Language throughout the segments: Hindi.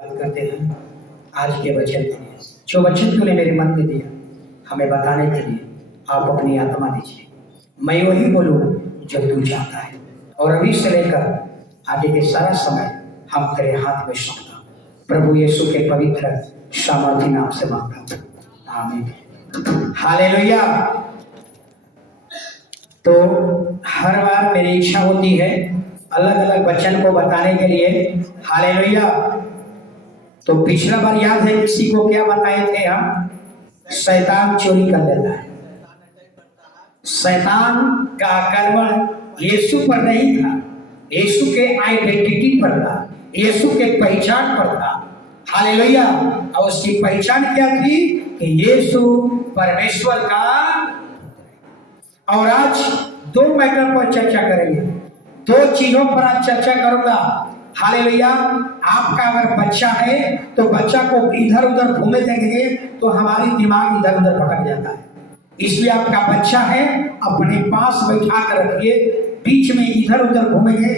बात करते हैं आज के वचन के लिए। जो वचन तूने मेरे मन में दिया हमें बताने के लिए आप अपनी आत्मा दीजिए। मैं वही बोलूँ जो तू चाहता है, और अभी से लेकर आगे के सारा समय हम तेरे हाथ में सौंपता प्रभु यीशु के पवित्र सामर्थी नाम से मांगता हूँ, आमीन। हालेलुया। तो हर बार मेरी इच्छा होती है अलग अलग वचन को बताने के लिए। हालेलुया। तो पिछला बार याद है किसी को क्या बताए थे हम? शैतान चोरी कर लेता है। शैतान का आक्रमण यीशु पर नहीं था, यीशु के आइडेंटिटी पर था, यीशु के पहचान पर था। हालेलुया। और उसकी पहचान क्या थी कि यीशु परमेश्वर का। और आज दो मैटर पर चर्चा करेंगे, दो चीजों पर आज चर्चा करूंगा। हालेलुया। आपका अगर बच्चा है तो बच्चा को इधर उधर घूमे देंगे तो हमारी दिमाग इधर उधर भटक जाता है, इसलिए आपका बच्चा है अपने पास बैठा कर रखिए। बीच में इधर उधर घूमेंगे,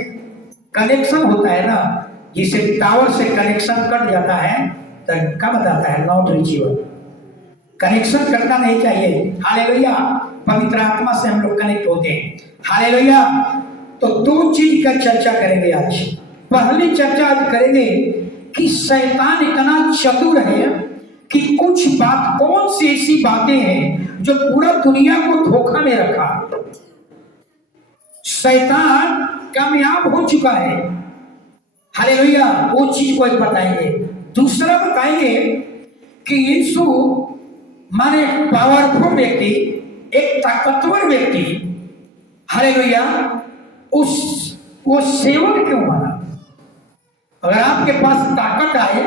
कनेक्शन होता है ना, जिसे टावर से कनेक्शन कट जाता है तो क्या बताता है? Not reachable. कनेक्शन करना नहीं चाहिए। हालेलुया। पवित्र आत्मा से हम लोग कनेक्ट होते हैं। हालेलुया। तो दो चीज का चर्चा करेंगे आज। पहली चर्चा आज करेंगे कि शैतान इतना चतुर है कि कुछ बात, कौन सी ऐसी बातें हैं जो पूरा दुनिया को धोखा में रखा। शैतान कामयाब हो चुका है। हालेलुया। वो चीज को बताएंगे। दूसरा बताएंगे कि यीशु माने पावरफुल व्यक्ति, एक ताकतवर व्यक्ति, हालेलुया, वो सेवक क्यों बना? अगर आपके पास ताकत आए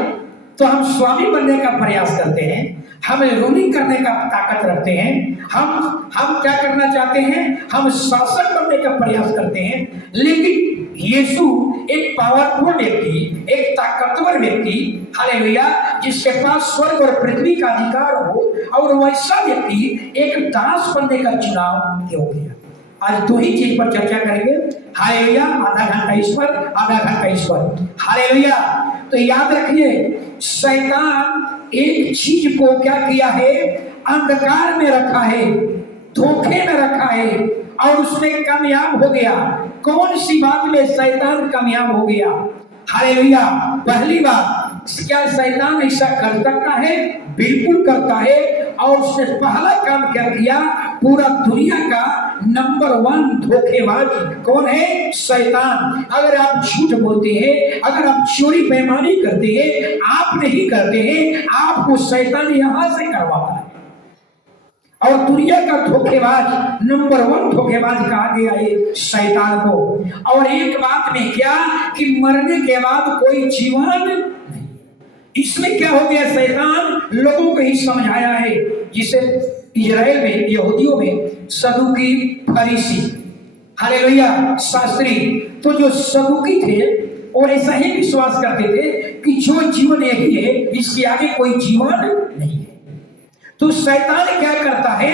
तो हम स्वामी बनने का प्रयास करते हैं, हम रूलिंग करने का ताकत रखते हैं, हम क्या करना चाहते हैं? हम शासक बनने का प्रयास करते हैं। लेकिन यीशु एक पावरफुल व्यक्ति, एक ताकतवर व्यक्ति, हालेलुया, जिसके पास स्वर्ग और पृथ्वी का अधिकार हो, और वैसा व्यक्ति एक दास बनने का चुनाव क्यों किया? आज दो ही चीज पर चर्चा करेंगे। हालेलुया। आधा घंटा इस पर, आधा घंटा इस पर। हालेलुया। तो याद रखिए, शैतान एक चीज को क्या किया है? अंधकार में रखा है, धोखे में रखा है, और उसमें कामयाब हो गया। कौन सी बात में शैतान कामयाब हो गया? हालेलुया। पहली बात, क्या शैतान ऐसा कर सकता है? बिल्कुल करता है। और उसने पहला काम क्या किया? पूरा दुनिया का नंबर 1 धोखेबाज कौन है? शैतान। अगर आप झूठ बोलते हैं, अगर आप चोरी बेईमानी करते हैं, आप नहीं करते हैं, आपको शैतान यहां से करवाता है। और दुनिया का धोखेबाज, नंबर 1 धोखेबाज कहा गया है शैतान को। और एक बात में क्या कि मरने के बाद कोई जीवन नहीं। इसमें क्या हो गया? शैतान लोगों को ही समझाया है, जिसे इजराइल में, यहूदियों में सदुकी, फरीसी, हालेलुया, शास्त्री। तो जो सदुकी थे वो ऐसा ही विश्वास करते थे कि जो जीवन यही है, इसके आगे कोई जीवन नहीं है। तो शैतान क्या करता है?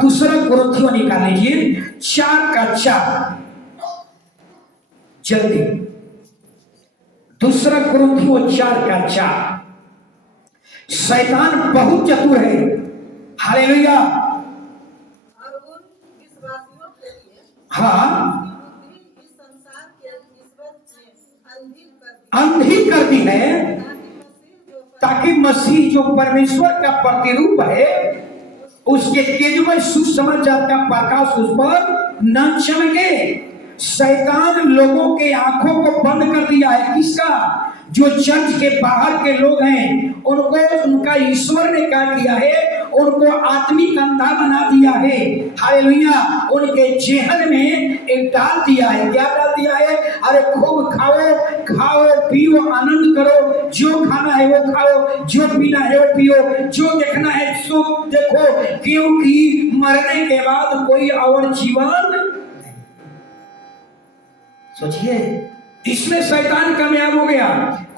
दूसरा कुरिन्थियों निकाल लीजिए 4:4, जल्दी। दूसरा कुरिन्थियों 4:4। शैतान बहुत चतुर है। हालेलुया। हाँ, अंधी कर दी है, ताकि मसीह जो परमेश्वर का प्रतिरूप है, उसके तेजमय सुसमाचार का प्रकाश उस पर न चमके। शैतान लोगों के आंखों को बंद कर दिया है। किसका? जो चर्च के बाहर के लोग हैं, उनको उनका ईश्वर ने क्या किया है? उनको आत्मिक अंधा बना दिया है। हालेलुया। उनके जेहन में एक डाल दिया है। क्या डाल दिया है? अरे खूब खाओ, खाओ पियो, आनंद करो, जो खाना है वो खाओ, जो पीना है वो पियो, जो देखना है सो देखो, क्योंकि मरने के बाद कोई और जीवन। सोचिए, इसमें शैतान कामयाब हो गया।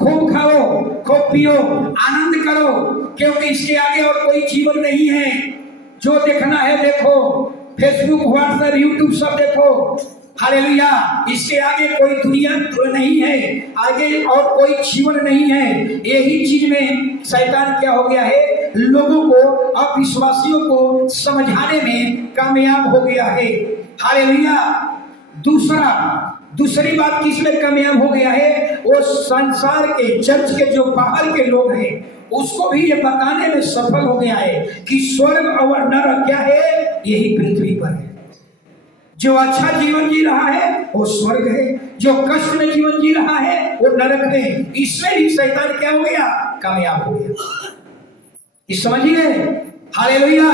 खूब खाओ, खूब पियो, आनंद करो, क्योंकि इसके आगे और कोई जीवन नहीं है। जो देखना है देखो, फेसबुक, व्हाट्सएप, यूट्यूब सब देखो, हालेलुया। इसके आगे कोई दुनिया नहीं है, आगे और कोई जीवन नहीं है। यही चीज में शैतान क्या हो गया है, लोगों को, अविश्वासियों को समझाने में कामयाब हो गया है। हालेलुया। दूसरी बात किसमें कामयाब हो गया है, वो संसार के, चर्च के जो बाहर के लोग हैं उसको भी ये बताने में सफल हो गया है कि स्वर्ग और नरक क्या है, यही पृथ्वी पर है। जो अच्छा जीवन जी रहा है वो स्वर्ग है, जो कष्ट में जीवन जी रहा है वो नरक है। इसमें भी शैतान क्या हो गया, कामयाब हो गया। इस समझिए। हालेलुया।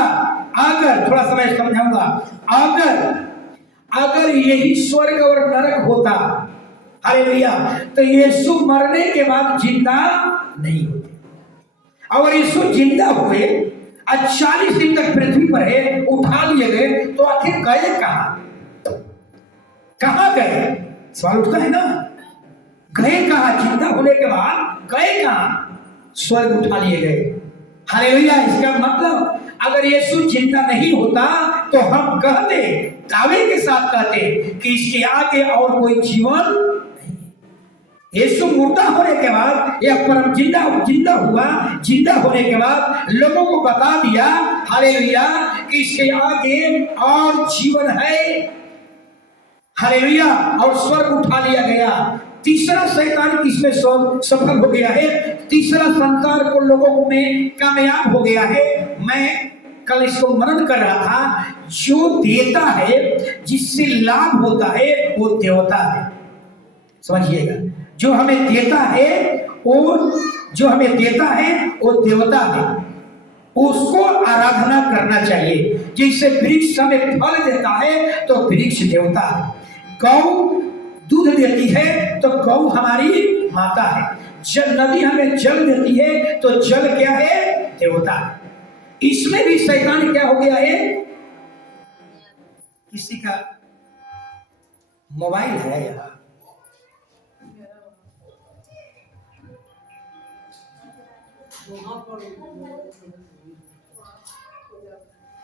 अगर थोड़ा समय समझाऊंगा, अगर यही स्वर्ग और नरक होता, हालेलुया, तो यीशु मरने के बाद जिंदा नहीं होते। और यीशु जिंदा हुए, 40 दिन तक पृथ्वी पर है, उठा लिए गए, तो आखिर गए कहां गए, सवाल उठता है ना। गए कहां, जिंदा होने के बाद गए कहां, स्वर्ग उठा लिए गए। हालेलुया। इसका मतलब अगर यीशु जिंदा नहीं होता तो हम कहते, दावे के साथ कहते कि इसके आगे और कोई जीवन नहीं। यीशु मुर्दा होने के बाद या परम जिंदा हुआ, जिंदा होने के बाद लोगों को बता दिया, हालेलुया, कि इसके आगे और जीवन है। हालेलुया। और स्वर्ग उठा लिया गया। तीसरा शैतान किसमें सफल हो गया है, तीसरा संसार को लोगों में कामयाब हो गया है। मैं कल इसको मनन कर रहा था, जो देता है, जिससे लाभ होता है, वो देवता है। समझिएगा, जो हमें देता है वो देवता है। उसको आराधना करना चाहिए। जैसे वृक्ष हमें फल देता है तो वृक्ष देवता है। गौ दूध देती है तो गौ हमारी माता है। जल, नदी हमें जल देती है तो जल क्या है, देवता है। इसमें भी शैतान क्या हो गया है, किसी का मोबाइल है यहाँ,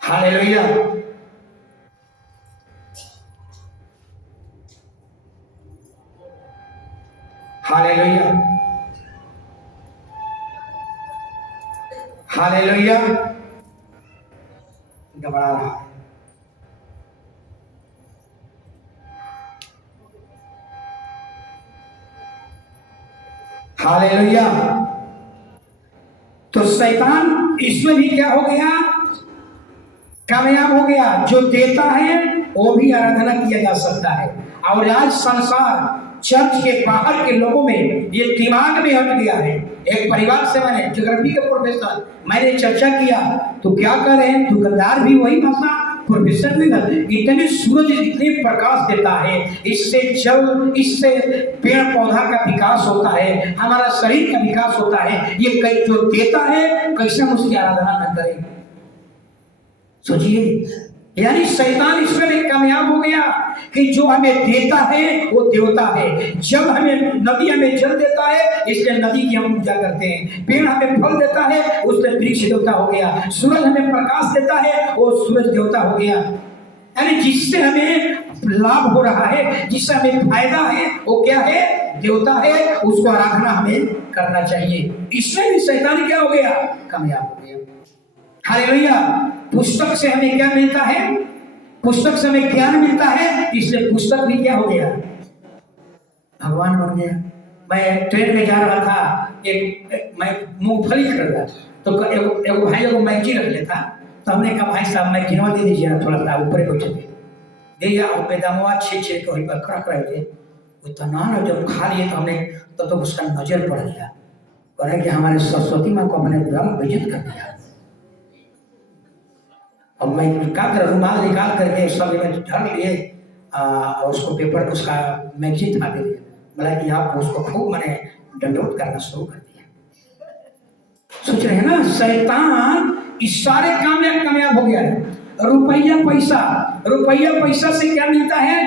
हालेलुया। हालेलुया। हालेलुया। घबरा रहा है। हालेलुया। तो शैतान इसमें भी क्या हो गया, कामयाब हो गया। जो देता है वो भी आराधना किया जा सकता है। और आज संसार, चर्च के बाहर के लोगों में ये दिमाग में हट गया है। एक परिवार से मैंने, ज्योग्राफी के प्रोफेसर, मैंने चर्चा किया तो क्या कर रहे हैं, दुकानदार भी वही भाषा, प्रोफेसर भी इतने, सूरज इतने प्रकाश देता है, इससे जल, इससे पेड़ पौधा का विकास होता है, हमारा शरीर का विकास होता है। ये कई जो देता है, कैसे हम उसकी आराधना न करें। सोचिए, यानी शैतान इसमें भी कामयाब हो गया कि जो हमें देता है वो देवता है। जब हमें नदी हमें जल देता है, इसलिए नदी की हम पूजा करते हैं। पेड़ हमें फल देता है, उससे वृक्ष देवता हो गया। सूरज हमें प्रकाश देता है, वो सूरज देवता हो गया। यानी जिससे हमें लाभ हो रहा है, जिससे हमें फायदा है, वो क्या है, देवता है। उसको आराधना हमें करना चाहिए। इसमें भी शैतान क्या हो गया, कामयाब हो गया। हालेलुया। पुस्तक से हमें क्या मिलता है, पुस्तक से हमें ज्ञान मिलता है, इसलिए पुस्तक भी क्या हो गया, भगवान बन गया। मैं ट्रेन में जा रहा था, मैं मूंगफली खरीद रहा था, तो एक भाई को मैगी रख लेता, तो हमने कहा भाई साहब मैगीनवा दे दीजिए ना, थोड़ा सा ऊपर बैठे थे, दे दिया। और बेदामवा छे के वहीं पर खड़ा रहे थे। इतना ना जब खा लिए तो हमने तो उसका नजर पड़ गया, कह कि हमारे सरस्वती माँ को हमने बेइज्जत कर दिया। और मैं क्या कर, रुमाल निकाल करके सब में ढक लिए, उसको पेपर, उसका मैगजीन था दे दिया। बोला कि आप उसको खूब मैंने दंडोत करना शुरू कर दिया। सोच रहे हैं ना, शैतान इस सारे काम में कामयाब हो गया है। रुपया पैसा से क्या मिलता है,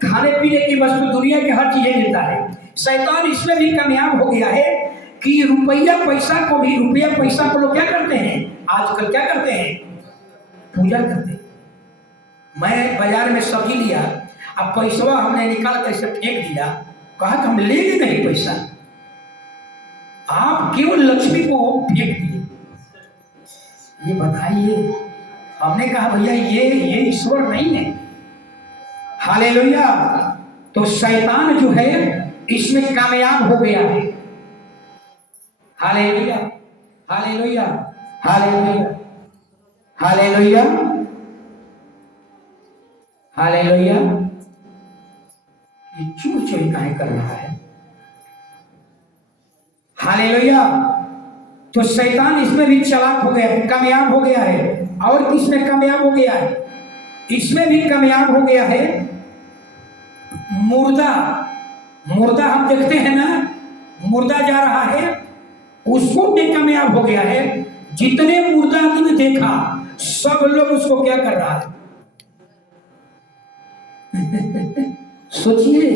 खाने पीने की वस्तु, दुनिया के हर चीजें मिलता है। शैतान इसमें भी कामयाब हो गया है कि रुपया पैसा को लोग क्या करते हैं, आजकल क्या करते हैं, पूजा करते। मैं बाजार में सब्जी लिया, अब पैसा हमने निकाल कैसे फेंक दिया, कहा कि हम लेंगे नहीं पैसा, आप क्यों लक्ष्मी को फेंक दिए, ये बताइए। हमने कहा भैया ये ईश्वर नहीं है। हालेलुया। तो शैतान जो है इसमें कामयाब हो गया है। Hallelujah, hallelujah, hallelujah, hallelujah, hallelujah. ये चूर चोरी काहे कर रहा है? हालेलुया। तो शैतान इसमें भी चालाक हो गया है, कामयाब हो गया है। और किसमें कामयाब हो गया है? इसमें भी कामयाब हो गया है। मुर्दा हम देखते हैं ना, मुर्दा जा रहा है, उसको भी कामयाब हो गया है। जितने मुर्दा आदमी ने देखा सब लोग उसको क्या कर रहा है? सोचिए,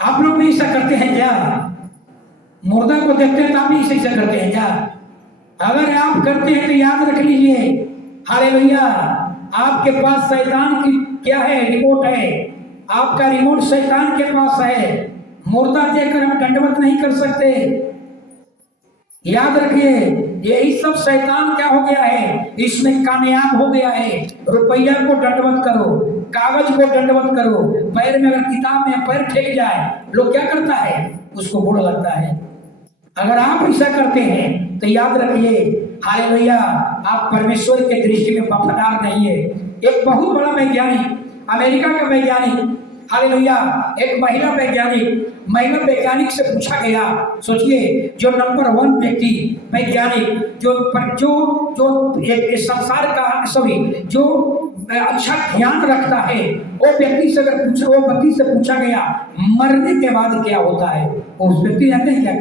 आप लोग भी ऐसा करते हैं क्या? मुर्दा को देखते हैं तो आप भी ऐसा करते हैं क्या? अगर आप करते हैं तो याद रख लीजिए, हालेलुया, आपके पास शैतान की क्या है? रिमोट है। आपका रिमोट शैतान के पास है। मुर्दा देखकर हम दंडवत नहीं कर सकते। याद रखिए, यही सब शैतान क्या हो गया है? इसमें कामयाब हो गया है। रुपया को दंडवत करो, कागज को दंडवत करो, पैर में अगर किताब में पैर फेंक जाए, लोग क्या करता है? उसको बुरा लगता है। अगर आप ऐसा करते हैं तो याद रखिए, हालेलुया, आप परमेश्वर के दृष्टि में वफादार नहीं है। एक बहुत बड़ा वैज्ञानिक, अमेरिका का वैज्ञानिक, हालेलुया, एक महिला वैज्ञानिक से पूछा गया, सोचिए, जो नंबर 1 व्यक्ति वैज्ञानिक जो एक संसार का सभी जो अच्छा ज्ञान रखता है, वो व्यक्ति से पूछा गया मरने के बाद क्या होता है? उस व्यक्ति ने क्या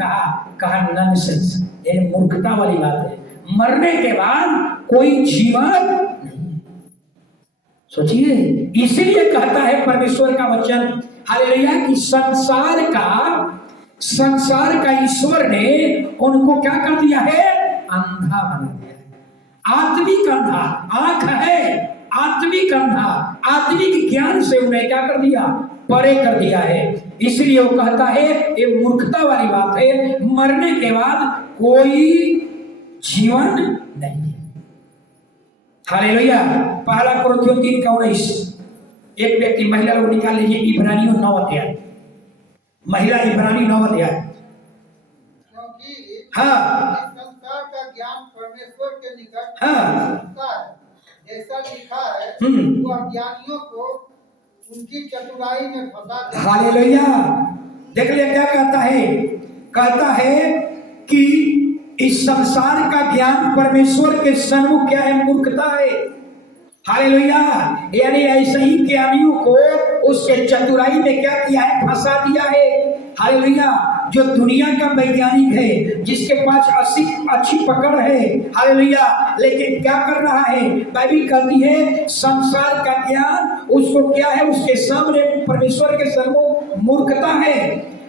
कहा नॉनसेंस, यानी मूर्खता वाली बात है। मरने के बाद कोई जीवन नहीं। सोचिए, इसीलिए कहता है परमेश्वर का वचन, हालेलुया, कि संसार का ईश्वर ने उनको क्या कर दिया है? अंधा बना दिया है। आत्मिक अंधा, आंख है, आत्मिक अंधा, आत्मिक ज्ञान से उन्हें क्या कर दिया? परे कर दिया है। इसलिए वो कहता है ये मूर्खता वाली बात है, मरने के बाद कोई जीवन नहीं है। हालेलुया। पहला कुरिन्थियों 3:19, एक व्यक्ति, महिला लोग निकाल लीजिए, इब्रानियों 9 अध्याय, महिला इब्रानी 9 अध्याय। क्योंकि हाँ, संसार का ज्ञान परमेश्वर के निकट हाँ, होता है, जैसा लिखा है, वह ज्ञानियों को उनकी चतुराई में फंसा देता है। हालेलुया। देख लिया क्या कहता है? कहता है कि इस संसार का ज्ञान परमेश्वर के सन्मुख क्या है? मूर्खता है। हालेलुया। यानी ऐसे ही ज्ञानियों को उसके चतुराई में क्या किया है? फंसा दिया है। हालेलुया। जो दुनिया का वैज्ञानिक है, जिसके पास अच्छी पकड़ है, हालेलुया, लेकिन क्या कर रहा है? बाइबल कहती है संसार का ज्ञान उसको क्या है? उसके सामने परमेश्वर के सन्मुख मूर्खता है।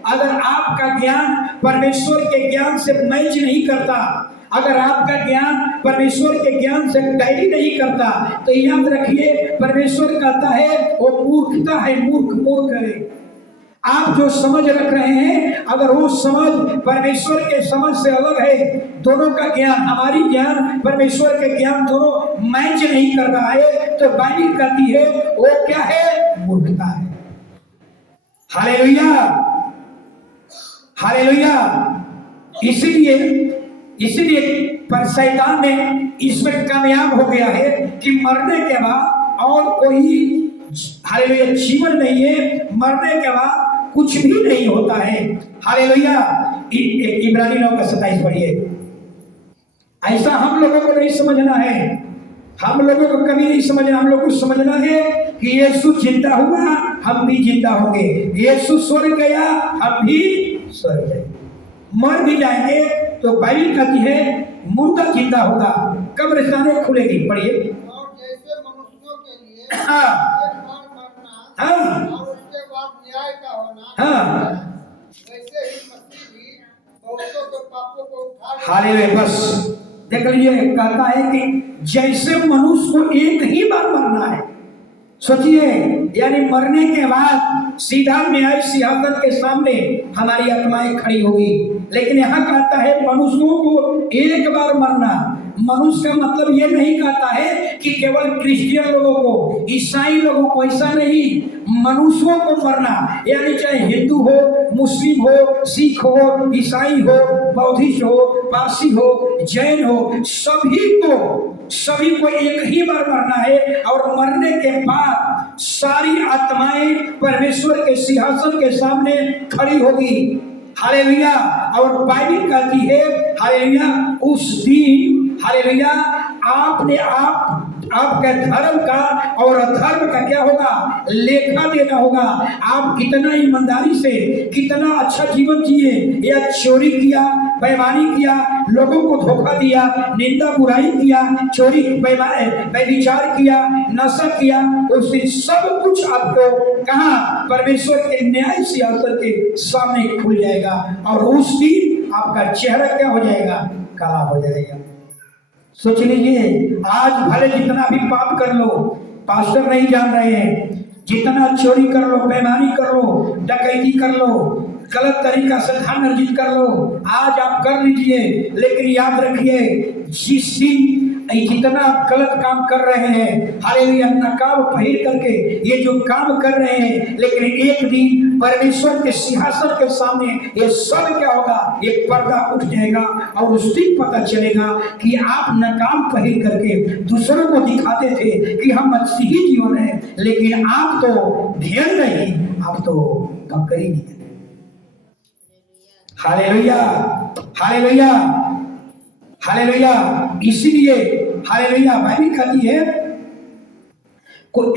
अगर आपका ज्ञान परमेश्वर के ज्ञान से मैच नहीं करता, अगर आपका ज्ञान परमेश्वर के ज्ञान से टैली नहीं करता, तो याद रखिए, परमेश्वर कहता है वो मूर्खता है, मूर्ख है। आप जो समझ रख रहे हैं, अगर वो समझ परमेश्वर के समझ से अलग है, दोनों का ज्ञान, हमारी ज्ञान परमेश्वर के ज्ञान दोनों मैच नहीं कर रहा है, तो बाइबल कहती है वो क्या है? मूर्खता है। Hallelujah, hallelujah. इसीलिए पर शैतान ने इसमें कामयाब हो गया है कि मरने के बाद और कोई, हालेलुया, जीवन नहीं है। मरने के बाद कुछ भी नहीं होता है। हालेलुया। इब्रानी 9:27 पढ़िए। ऐसा हम लोगों को नहीं समझना है, हम लोगों को कभी नहीं समझना। हम लोगों को समझना है कि यीशु जिंदा हुआ, हम भी जिंदा होंगे। यीशु स्वर्ग गया, हम भी स्वर्ग गए। मर भी जाएंगे तो बाइबल कहती है मुर्दा जिंदा होगा, कब्रिस्तानें खुलेगी। पढ़िए। और जैसे मनुष्यों के लिए हाँ, एक बार मरना, हाँ, और उसके बाद न्याय का होना, हाँ, वैसे ही मसीह भी बहुतों के पापों को उठा हालेलुया। बस देख लीजिए, कहता है कि जैसे मनुष्य को एक ही बार मरना है, सोचिए, यानी मरने के बाद सीधा न्याय सिंहासन के सामने हमारी आत्माएं खड़ी होगी। लेकिन यहाँ कहता है मनुष्यों को एक बार मरना। मनुष्य का मतलब ये नहीं कहता है कि केवल क्रिश्चियन लोगों को, ईसाई लोगों को, ऐसा नहीं, मनुष्यों को मरना, यानी चाहे हिंदू हो, मुस्लिम हो, सिख हो, ईसाई हो, बौद्धिस्ट हो, पारसी हो, जैन हो, सभी को एक ही बार मरना है। और मरने के बाद सारी आत्माएं परमेश्वर के सिंहासन के सामने खड़ी होगी। हालेलुया। और बाइबल कहती है हालेलुया, उस दिन हालेलुया आपके धर्म का और अधर्म का क्या होगा, लेखा देना होगा। आप कितना ईमानदारी से, कितना अच्छा जीवन जिए, या चोरी किया, बेईमानी किया, लोगों को धोखा दिया, निंदा बुराई किया, चोरी व्यभिचार किया, नशा किया, उस दिन सब कुछ आपको कहाँ, परमेश्वर के न्याय सिंहासन के सामने खुल जाएगा। और उस दिन आपका चेहरा क्या हो जाएगा, काला हो जाएगा। सोच लीजिए, आज भले जितना भी पाप कर लो, पास्टर नहीं जान रहे हैं, जितना चोरी कर लो, बेईमानी कर लो, डकैती कर लो, गलत तरीका से धन अर्जित कर लो, आज आप कर लीजिए। लेकिन याद रखिए, जिस दिन जितना आप गलत काम कर रहे हैं, हालेलुया, नकाब पहिर करके ये जो काम कर रहे हैं, लेकिन एक दिन परमेश्वर के सिंहासन के सामने ये सब क्या होगा, ये पर्दा उठ जाएगा। और उस दिन पता चलेगा कि आप नकाब पहिर करके दूसरों को दिखाते थे कि हम मसीही जीवन है, लेकिन आप तो भेड़ नहीं, आप तो बकरी निकले। Hallelujah, hallelujah, hallelujah. इसीलिए हालेलुया बाइबल कहती है,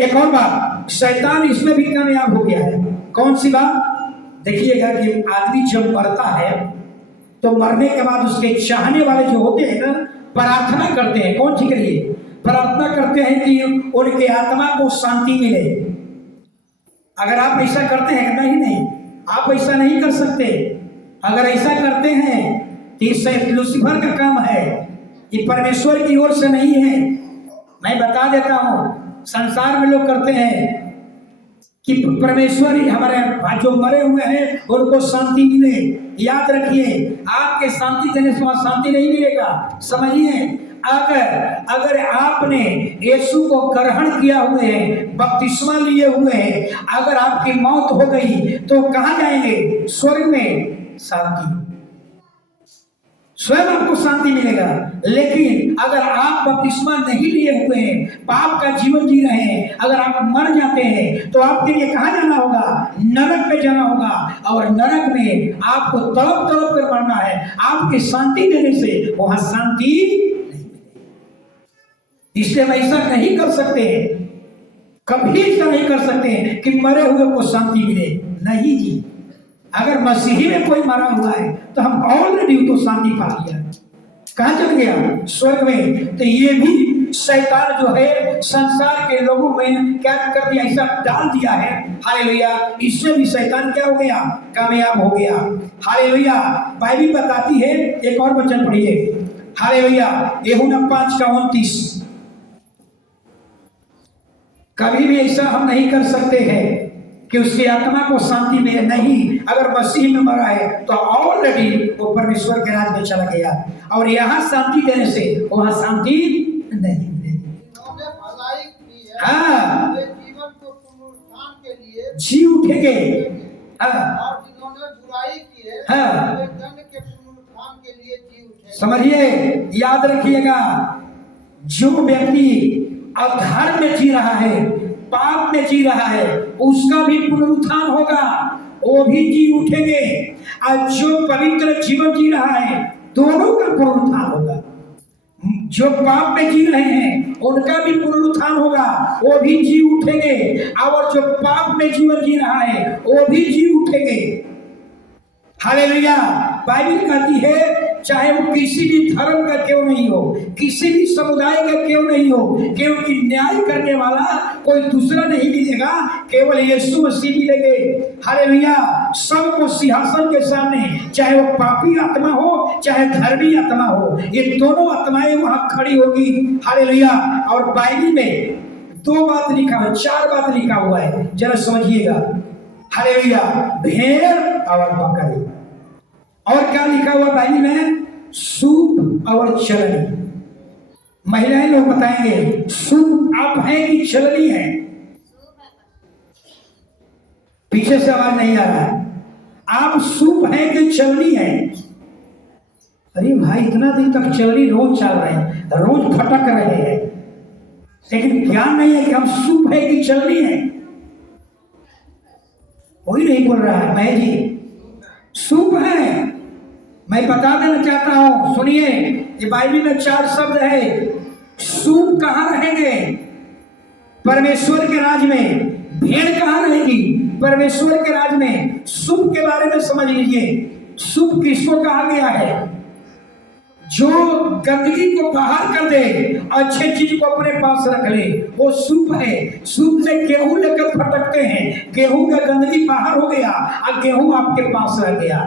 एक और बात, शैतान इसमें भी कामयाब हो गया है। कौन सी बात? देखिएगा कि आदमी जब मरता है तो मरने के बाद उसके चाहने वाले जो होते हैं ना, प्रार्थना करते हैं। कौन सी के लिए प्रार्थना करते हैं? कि उनके आत्मा को शांति मिले। अगर आप ऐसा करते हैं, नहीं, आप ऐसा नहीं कर सकते। अगर ऐसा करते हैं तो ये लूसीफर का काम है, ये परमेश्वर की ओर से नहीं है। मैं बता देता हूँ, संसार में लोग करते हैं कि परमेश्वर ही हमारे जो मरे हुए हैं उनको शांति मिले। याद रखिए, आपके शांति देने से वहां शांति नहीं मिलेगा। समझिए, अगर आपने यीशु को ग्रहण किया हुए है, बपतिस्मा लिए हुए हैं, अगर आपकी मौत हो गई तो कहाँ जाएंगे? स्वर्ग में शांति, स्वयं आपको शांति मिलेगा। लेकिन अगर आप बपतिस्मा नहीं लिए हुए हैं, पाप का जीवन जी रहे हैं, अगर आप मर जाते हैं तो आपके लिए कहाँ जाना होगा? नरक में जाना होगा। और नरक में आपको तड़प तड़प कर मरना है। आपकी शांति देने से वहां शांति नहीं मिलेगी। इसलिए हम ऐसा नहीं कर सकते, कभी ऐसा नहीं कर सकते कि मरे हुए को शांति मिले। नहीं जी, अगर मसीही में कोई मरा हुआ है तो हम ऑलरेडी उसको शांति पा लिया। कहाँ चल गया? स्वर्ग में। तो ये भी शैतान जो है संसार के लोगों में क्या कर दिया, ऐसा डाल दिया है। हालेलुया, इससे भी शैतान क्या हो गया? कामयाब हो गया। हालेलुया, बाइबल बताती है, एक और वचन पढ़िए, हालेलुया, यूहन्ना 5:29। कभी भी ऐसा हम नहीं कर सकते हैं कि उसकी आत्मा को शांति मिले। नहीं, अगर मसीह में मरा है तो ऑलरेडी वो परमेश्वर के राज में चला गया। और यहाँ शांति देने से वहां शांति नहीं मिलेगी। भलाई की है, हाँ, जीवन को पुनरुत्थान के लिए जी उठेंगे। हाँ, और जिन्होंने बुराई की है, हाँ, वे दंड के पुनरुत्थान के लिए जी उठेंगे। समझिए, याद रखिएगा, जो व्यक्ति अधर्म में जी रहा है, पाप में जी रहा है, उसका भी पुनरुत्थान होगा, वो भी जी उठेंगे। और जो पवित्र जीवन जी रहा है, दोनों का पुनरुत्थान होगा। जो पाप में जी रहे हैं उनका भी पुनरुत्थान होगा, वो भी जी उठेंगे। और जो पाप में जीवन जी रहा है वो भी जी उठेंगे। हालेलुया, बाइबल कहती है, चाहे वो किसी भी धर्म का क्यों नहीं हो, किसी भी समुदाय का क्यों नहीं हो, क्योंकि न्याय करने वाला कोई दूसरा नहीं मिलेगा, केवल यीशु मसीह मिलेंगे। हालेलुया, सबको सिंहासन के सामने, चाहे वो पापी आत्मा हो चाहे धर्मी आत्मा हो, ये दोनों आत्माएं वहां खड़ी होगी। हालेलुया, और बाइबल में 2 बात लिखा है, 4 बात लिखा हुआ है, जरा समझिएगा। हालेलुया। भेड़ और बकरी, और क्या लिखा हुआ बाइबल में? सूप और चलनी। महिलाएं लोग बताएंगे सूप आप हैं कि चलनी है? पीछे से आवाज नहीं आ रहा है। आप सूप हैं कि चलनी है? अरे भाई, इतना दिन तक चलनी रोज चल रहे हैं, रोज फटक रहे हैं, लेकिन ज्ञान नहीं है कि हम सूप है कि चलनी है। कोई नहीं बोल रहा है। मैं जी सूप है। मैं बता देना चाहता हूं, सुनिए, ये बाइबल में 4 शब्द है। सूप कहाँ रहेंगे? परमेश्वर के राज में। भेड़ कहाँ रहेगी? परमेश्वर के राज में। सूप के बारे में समझ लीजिए। सूप किसको कहा गया है? जो गंदगी को बाहर कर दे, अच्छे चीज को अपने पास रख ले, वो सूप है। सूप से गेहूं लेकर फटकते हैं, गेहूं का गंदगी बाहर हो गया और गेहूं आपके पास रह गया।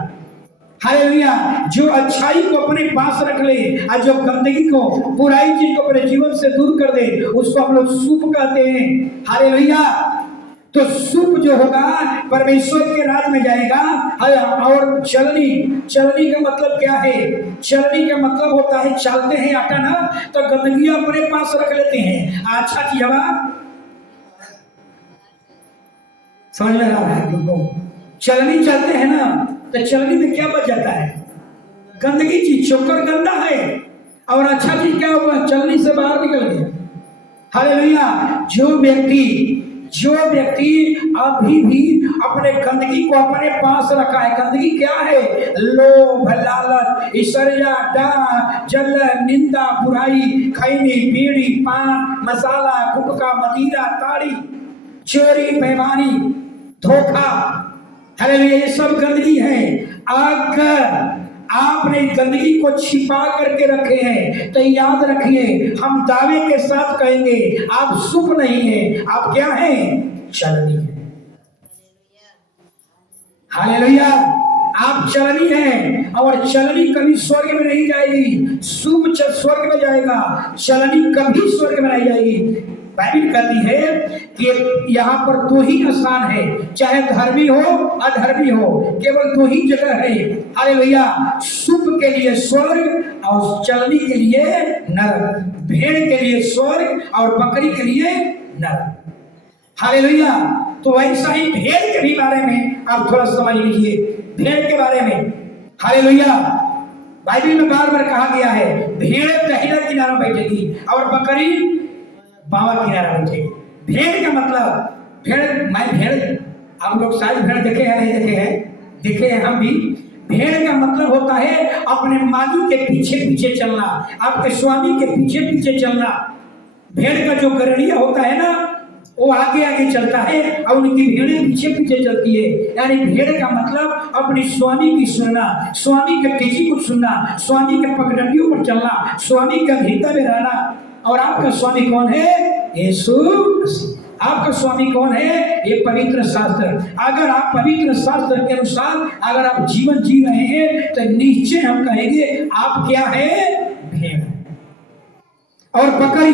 हालेलुया। जो अच्छाई को अपने पास रख ले और जो गंदगी को, बुराई चीज को अपने जीवन से दूर कर दे, उसको हम लोग सूप कहते हैं। हालेलुया। तो सूप जो होगा परमेश्वर के राज में जाएगा। और चलनी का मतलब क्या है? चलनी का मतलब होता है, चलते हैं आटा ना, तो गंदगी अपने पास रख लेते हैं। अच्छा चीज समझ में आ रहा है लोगों? चलनी चलते हैं ना, तो चलनी में क्या बच जाता है? गंदगी चीज। चोकर गंदा है और अच्छा चीज क्या हुआ? चलनी से बाहर निकल गया। हालेलुया। जो व्यक्ति अभी भी अपने गंदगी को अपने पास रखा है, गंदगी क्या है? लोभ, लालच, ईर्ष्या, डाह, जलन, निंदा, बुराई, खैनी, बीड़ी, पान, मसाला, गुटखा, मदिरा, ताड़ी, चोरी, बेईमानी, धोखा। हालेलुया। ये सब गंदगी है। अगर आपने गंदगी को छिपा करके रखे हैं तो याद रखिए, हम दावे के साथ कहेंगे आप सूप नहीं है, आप क्या हैं? चलनी है। हालेलुया। आप चलनी हैं, और चलनी कभी स्वर्ग में नहीं जाएगी। सूप स्वर्ग में जाएगा, चलनी कभी स्वर्ग में नहीं जाएगी। बाइबल कहती है कि यहाँ पर 2 ही स्थान है, चाहे धर्मी हो अधर्मी हो, केवल 2 ही जगह है। हालेलुया। सूप के लिए स्वर्ग और चलनी के लिए नरक। भेड़ के लिए स्वर्ग और बकरी के लिए नरक। हालेलुया। तो वैसा ही भेड़ के भी बारे में आप थोड़ा समझ लीजिए। भेड़ के बारे में हालेलुया बाइबल में बार बार कहा गया है, भेड़ दाहिना किनारा बैठेगी और बकरी बावा किनारा बैठेगी। भेड़ का मतलब, भेड़ आप लोग शायद भेड़ देखे हैं, नहीं देखे हैं? देखे हैं हम भी। भेड़ का मतलब होता है अपने मालिक के पीछे पीछे चलना, आपके स्वामी के पीछे पीछे चलना। भेड़ का जो गड़ेड़िया होता है ना, वो आगे आगे चलता है और उनकी भेड़ें पीछे पीछे चलती है। यानी भेड़ का मतलब अपनी स्वामी की सुनना, स्वामी के पीछे को सुनना, स्वामी के पगडंडियों पर चलना, स्वामी के हृदय में रहना। और आपका स्वामी कौन है? यीशु मसीह। आपका स्वामी कौन है? ये पवित्र शास्त्र। अगर आप पवित्र शास्त्र के अनुसार अगर आप जीवन जी रहे हैं तो निश्चय हम कहेंगे आप क्या है? भेड़ और बकरी।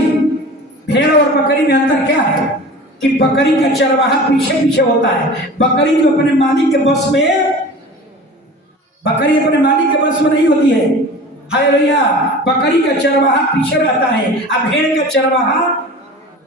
भेड़ और बकरी में अंतर क्या है? कि बकरी का चरवाहा पीछे पीछे होता है। बकरी जो अपने मालिक के बस में, बकरी अपने मालिक के बस में नहीं होती है। हालेलुया। बकरी का चरवाहा पीछे रहता है, अब भेड़ का चरवाहा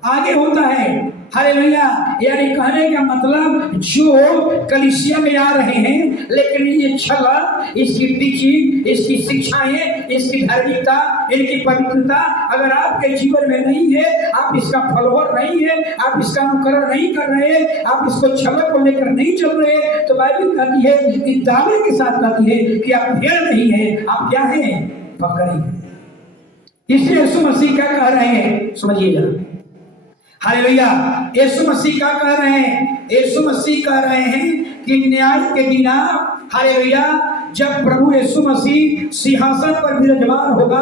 आगे होता है। हालेलुया। यानी कहने का मतलब जो कलीसिया में आ रहे हैं, लेकिन ये छला, इसकी टीचिंग, इसकी शिक्षाएं, इसकी धार्मिकता, इनकी पवित्रता अगर आपके जीवन में नहीं है, आप इसका फॉलोअर नहीं है, आप इसका अनुकरण नहीं कर रहे, आप इसको छला को लेकर नहीं चल रहे, तो बाइबल कहती है कि दावे के साथ कहती है कि आप भेड़ नहीं है, आप क्या हैं? बकरी। इसलिए यीशु मसीह क्या कह रहे हैं समझिए जरा। हालेलुया। यीशु मसीह क्या कह रहे हैं? यीशु मसीह कह रहे हैं कि न्याय के दिन, हालेलुया, जब प्रभु यीशु मसीह सिंहासन पर विराजमान होगा,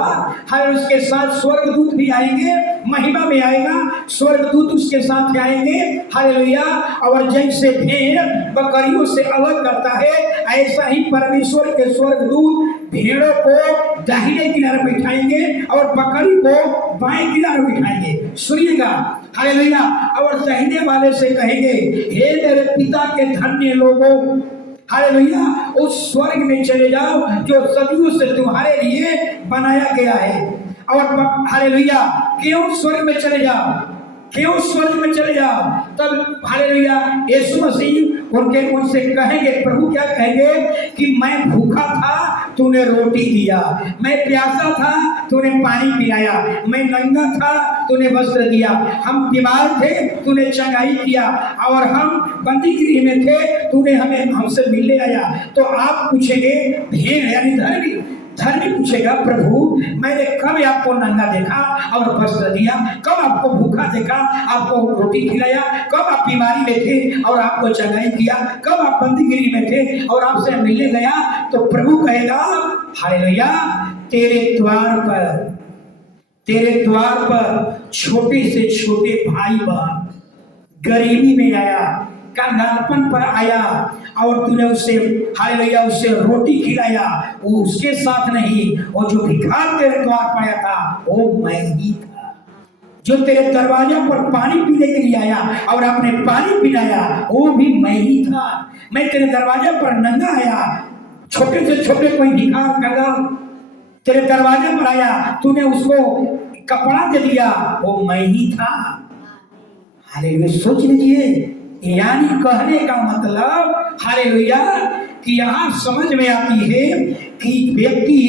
हर उसके साथ स्वर्गदूत भी आएंगे, महिमा में आएगा, स्वर्गदूत उसके साथ आएंगे। हालेलुया। और जैसे भेड़ बकरियों से अलग करता है, ऐसा ही परमेश्वर के स्वर्गदूत भेड़ों को दाहिने किनारे बैठाएंगे और बकरी को बाएं किनारे बैठाएंगे। सुनिएगा। हालेलुया। और दाहिने वाले से कहेंगे, हे मेरे पिता के धन्य लोगों, हालेलुया, उस स्वर्ग में चले जाओ जो सदियों से तुम्हारे लिए बनाया गया है। और हालेलुया, क्यों स्वर्ग में चले जाओ, क्यों स्वर्ग में चले जाओ? तब हालेलुया यीशु मसीह उनसे कहेंगे, प्रभु क्या कहेंगे कि मैं भूखा था तूने रोटी दिया, मैं प्यासा था तूने पानी पिलाया, मैं नंगा था तूने वस्त्र दिया, हम बीमार थे तूने चंगाई किया, और हम बंदीगृह में थे तूने हमें हमसे मिलने आया। तो आप पूछेंगे, भेड़ यानी धर्मी पूछेगा, प्रभु मैंने कब आपको नंगा देखा और वस्त्र दिया, कब आपको भूखा देखा आपको रोटी खिलाया, कब आप बीमारी में थे और आपको चंगाई किया, कब आप बंदीगिरी में थे और आपसे मिलने गया? तो प्रभु कहेगा, हालेलुया, तेरे द्वार पर छोटे से छोटे भाई बहन गरीबी में आया, कंगालपन पर आया, और तूने उससे हालेलुया उससे रोटी खिलाया, वो उसके साथ नहीं, वो जो भिखार तेरे द्वार पर आया था वो मैं ही था। जो तेरे दरवाजा पर पानी पीने के लिए आया और आपने पानी पिलाया वो भी मैं ही था। मैं तेरे दरवाजा पर नंगा आया, छोटे से छोटे कोई भिखार कंगाल तेरे दरवाजे पर आया, तूने उसको कपड़ा दे दिया, वो मैं ही था। हालेलुया, सोच लीजिए, यानी कहने का मतलब हालेलुया कि यहाँ समझ में आती है कि व्यक्ति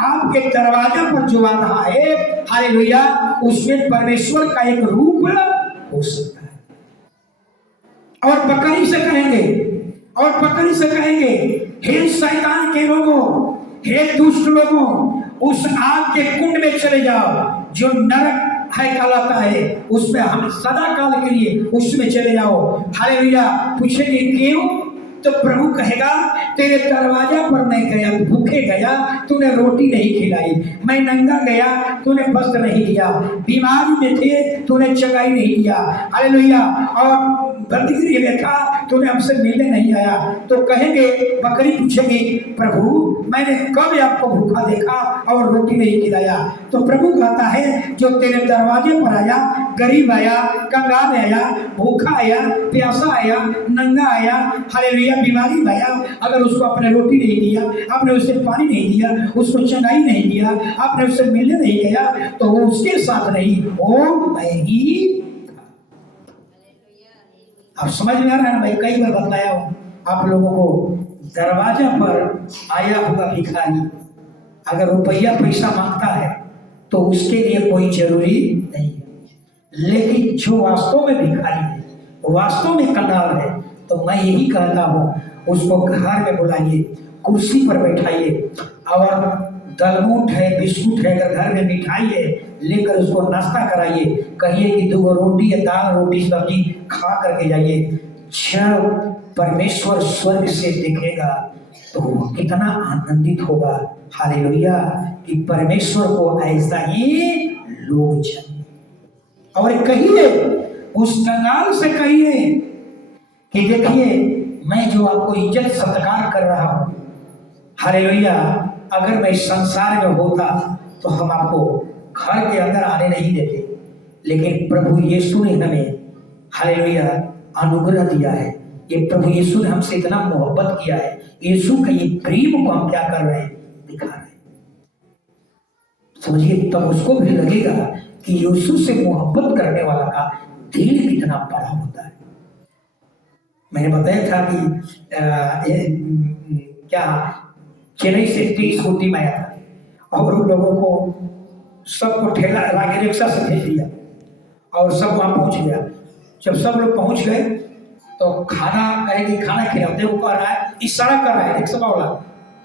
आपके दरवाजा पर जो आ रहा है, हालेलुया, उसमें परमेश्वर का एक रूप हो सकता है। और बकरी से कहेंगे, हे शैतान के लोगों, हे दुष्ट लोगों, उस आग के कुंड में चले जाओ जो नरक है कहलाता है, उसमें हम सदा काल के लिए उसमें चले जाओ। हालेलुया, पूछेंगे क्यों? तो प्रभु कहेगा, तेरे दरवाजा पर मैं गया, भूखे गया, तूने रोटी नहीं खिलाई, मैं नंगा गया, तूने वस्त्र नहीं दिया, बीमारी में थे तूने चंगाई नहीं दिया, हालेलुया, और बंदीगृह में था तूने हमसे मिलने नहीं आया। तो कहेंगे, बकरी पूछेगी, प्रभु मैंने कब आपको भूखा देखा और रोटी नहीं खिलाया? तो प्रभु कहता है, जो तेरे दरवाजे पर आया, गरीब आया, कंगाल आया, भूखा आया, प्यासा आया, नंगा आया, हालेलुया, बीमारी में आया, अगर उसको आपने रोटी नहीं दिया, आपने उसे पानी नहीं दिया, उसको चंगाई नहीं दिया, आपने उससे मिलने नहीं गया, तो वो उसके साथ नहीं, वो मैं ही। आप समझ में आ रहा है ना भाई? कई बार बताया हूँ आप लोगों को, दरवाजा पर आया हुआ भिखारी अगर रुपया पैसा मांगता है तो उसके लिए कोई जरूरी नहीं है, लेकिन जो वास्तव में भिखारी है, वास्तव में कंगाल है, तो मैं यही कहता हूँ, उसको घर में बुलाइए, कुर्सी पर बैठाइए, और दलमूट है, बिस्कुट है, अगर घर में मिठाई है, लेकर उसको नाश्ता कराइए, कहिए कि 2 रोटी या दाल रोटी सब्जी खा करके जाइए। जब परमेश्वर स्वर्ग से देखेगा तो कितना आनंदित होगा, हालेलुया, कि परमेश्वर को ऐसा ही लोग चाहिए। और कहिए, उस कंगाल से कहिए कि देखिए, मैं जो आपको इज्जत सत्कार कर रहा हूँ, हालेलुया, अगर मैं संसार में होता तो हम आपको घर के अंदर आने नहीं देते, लेकिन प्रभु यीशु ने हमें हालेलुया अनुग्रह दिया है। ये प्रभु यीशु ने हमसे इतना मोहब्बत किया है, यीशु का ये प्रेम को हम क्या कर रहे हैं, दिखा रहे हैं। समझिए, तब उसको भी लगेगा कि यीशु से मोहब्बत करने वाला का दिल कितना बड़ा होता है। मैंने बताया था कि क्या चेन्नई से 30 रोटी में आया था, और उन लोगों को सबको ठेला लाके रिक्शा से भेज दिया, और सब वहाँ पहुँच गया। जब सब लोग पहुँच गए तो खाना कहेंगे, खाना खिलाओ, देखो कह रहा है, इशारा कर रहा है रिक्शा वाला,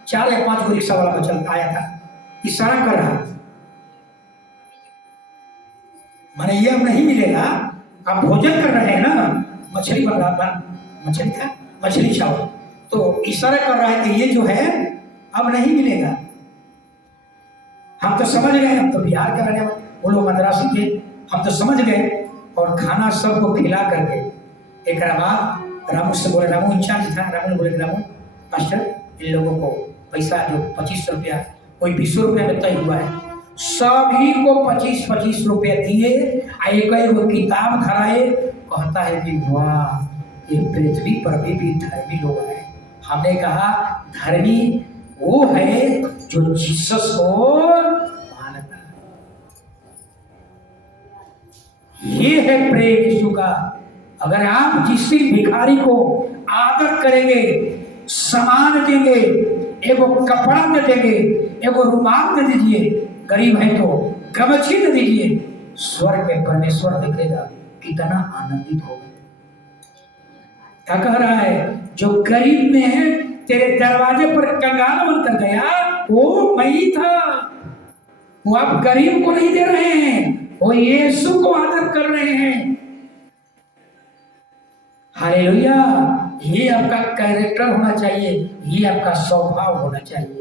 4 या 5 को रिक्शा वाला को चलता आया था, इशारा कर रहा है, माने ये अब नहीं मिलेगा, आप भोजन कर रहे हैं ना, मछली बन रहा, मछली था, मछली चावल, तो इशारा कर रहा है कि ये जो है अब नहीं मिलेगा। हम तो समझ गए, हम तो बिहार के रहने वाले, वो लोग मद्रासी थे, हम तो समझ गए, और खाना सबको खिला करके एक बाद रामू से बोले, रामू इंचार्ज था, रामू ने बोले, रामू मास्टर, इन लोगों को पैसा जो 2500 रुपया, कोई 200 रुपया में तय हुआ है, सभी को 25-25 रुपए दिए, एक एक किताब धराए। कहता है कि वाह, ये पृथ्वी पर भी धर्मी लोग हैं। हमने कहा धर्मी वो है जो जीसस को मानता है। ये है प्रेम यीशु का। अगर आप जिस भिखारी को आदर करेंगे, सामान देंगे, एगो कपड़ा दे देंगे, एगो रुमाल दे दीजिए, गरीब है तो गमछी दे दीजिए, स्वर्ग में परमेश्वर देखेगा कितना आनंदित होगा। क्या कह रहा है? जो गरीब में है, तेरे दरवाजे पर कंगाल बनकर गया, वो मैं ही था। वो आप गरीब को नहीं दे रहे हैं, वो यीशु को आदर कर रहे हैं। हालेलुया। ये आपका कैरेक्टर होना चाहिए, ये आपका स्वभाव होना चाहिए।